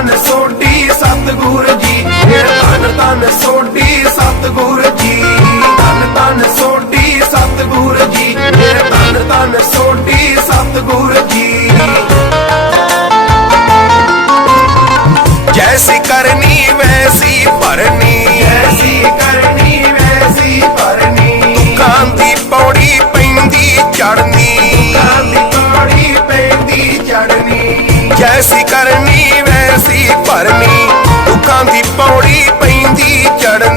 ਧੰਨ ਸੋਢੀ ਸਤਿਗੁਰ ਜੀ। ਇਹ ਧੰਨ ਧੰਨ ਸੋਢੀ ਸਤਿਗੁਰ ਜੀ। ਧੰਨ ਧੰਨ ਸੋਢੀ ਸਤਿਗੁਰ ਜੀ। ਇਹ ਧੰਨ ਧੰਨ ਸੋਢੀ ਸਤਿਗੁਰ ਜੀ। ਜੈਸੀ ਕਰਨੀ ਵੈਸੀ ਭਰਨੀ। ਐਸੀ ਕਰਨੀ ਵੈਸੀ ਭਰਨੀ। ਦੁਕਾਨ ਦੀ ਪੌੜੀ ਪੈਂਦੀ ਚੜਨੀ ਦੁੱਖਾਂ ਦੀ ਪੌੜੀ ਪੈਂਦੀ ਚੜਨੀ ਜੈਸੀ ਕਰਨੀ ਭਰਨੀ ਦੁੱਖਾਂ ਦੀ ਪੌੜੀ ਪੈਂਦੀ ਚੜ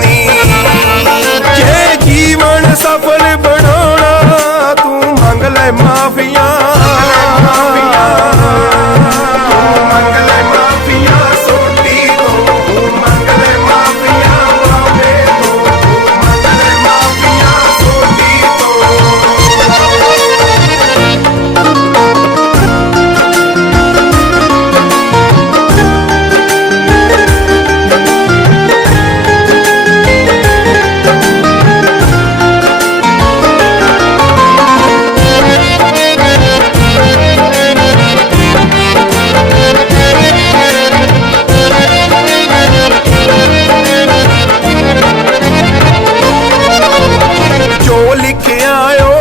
ਜੋ ਲਿਖਿਆ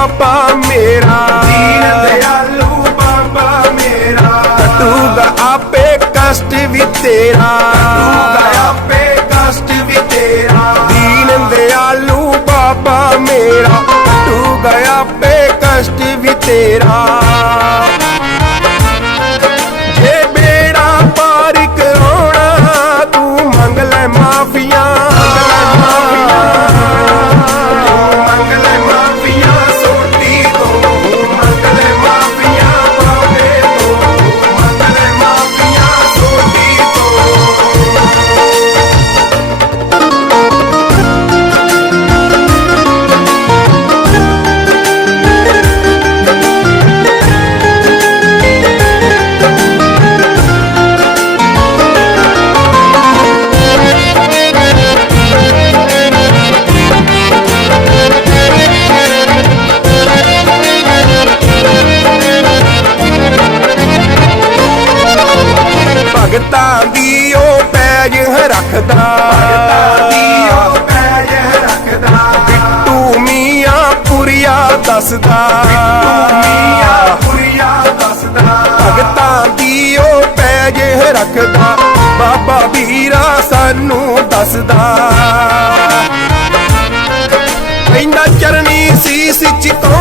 ਬਾਬਾ ਮੇਰਾ। ਦੀਨ ਦਿਆਲੂ ਬਾਬਾ ਮੇਰਾ। ਕਟੂਗਾ ਆਪੇ ਕਸ਼ਟ ਵੀ ਤੇਰਾ। ਕਟੂਗਾ ਆਪੇ ਕਸ਼ਟ ਵੀ ਤੇਰਾ। ਦੀਨ ਦਿਆਲੂ ਬਾਬਾ ਮੇਰਾ। ਕਟੂਗਾ ਆਪੇ ਕਸ਼ਟ ਵੀ ਤੇਰਾ। ਦੱਸਦਾ। ਮੀਆਂ ਪੁਰੀਆ ਦੱਸਦਾ। ਭਗਤਾਂ ਦੀ ਉਹ ਪੈਜ ਰੱਖਦਾ। ਬਾਬਾ ਵੀਰਾ ਸਾਨੂੰ ਦੱਸਦਾ। ਕਹਿੰਦਾ ਚਰਨੀ ਸੀਸ ਚਿਕਾਉਣਾ ਤੂੰ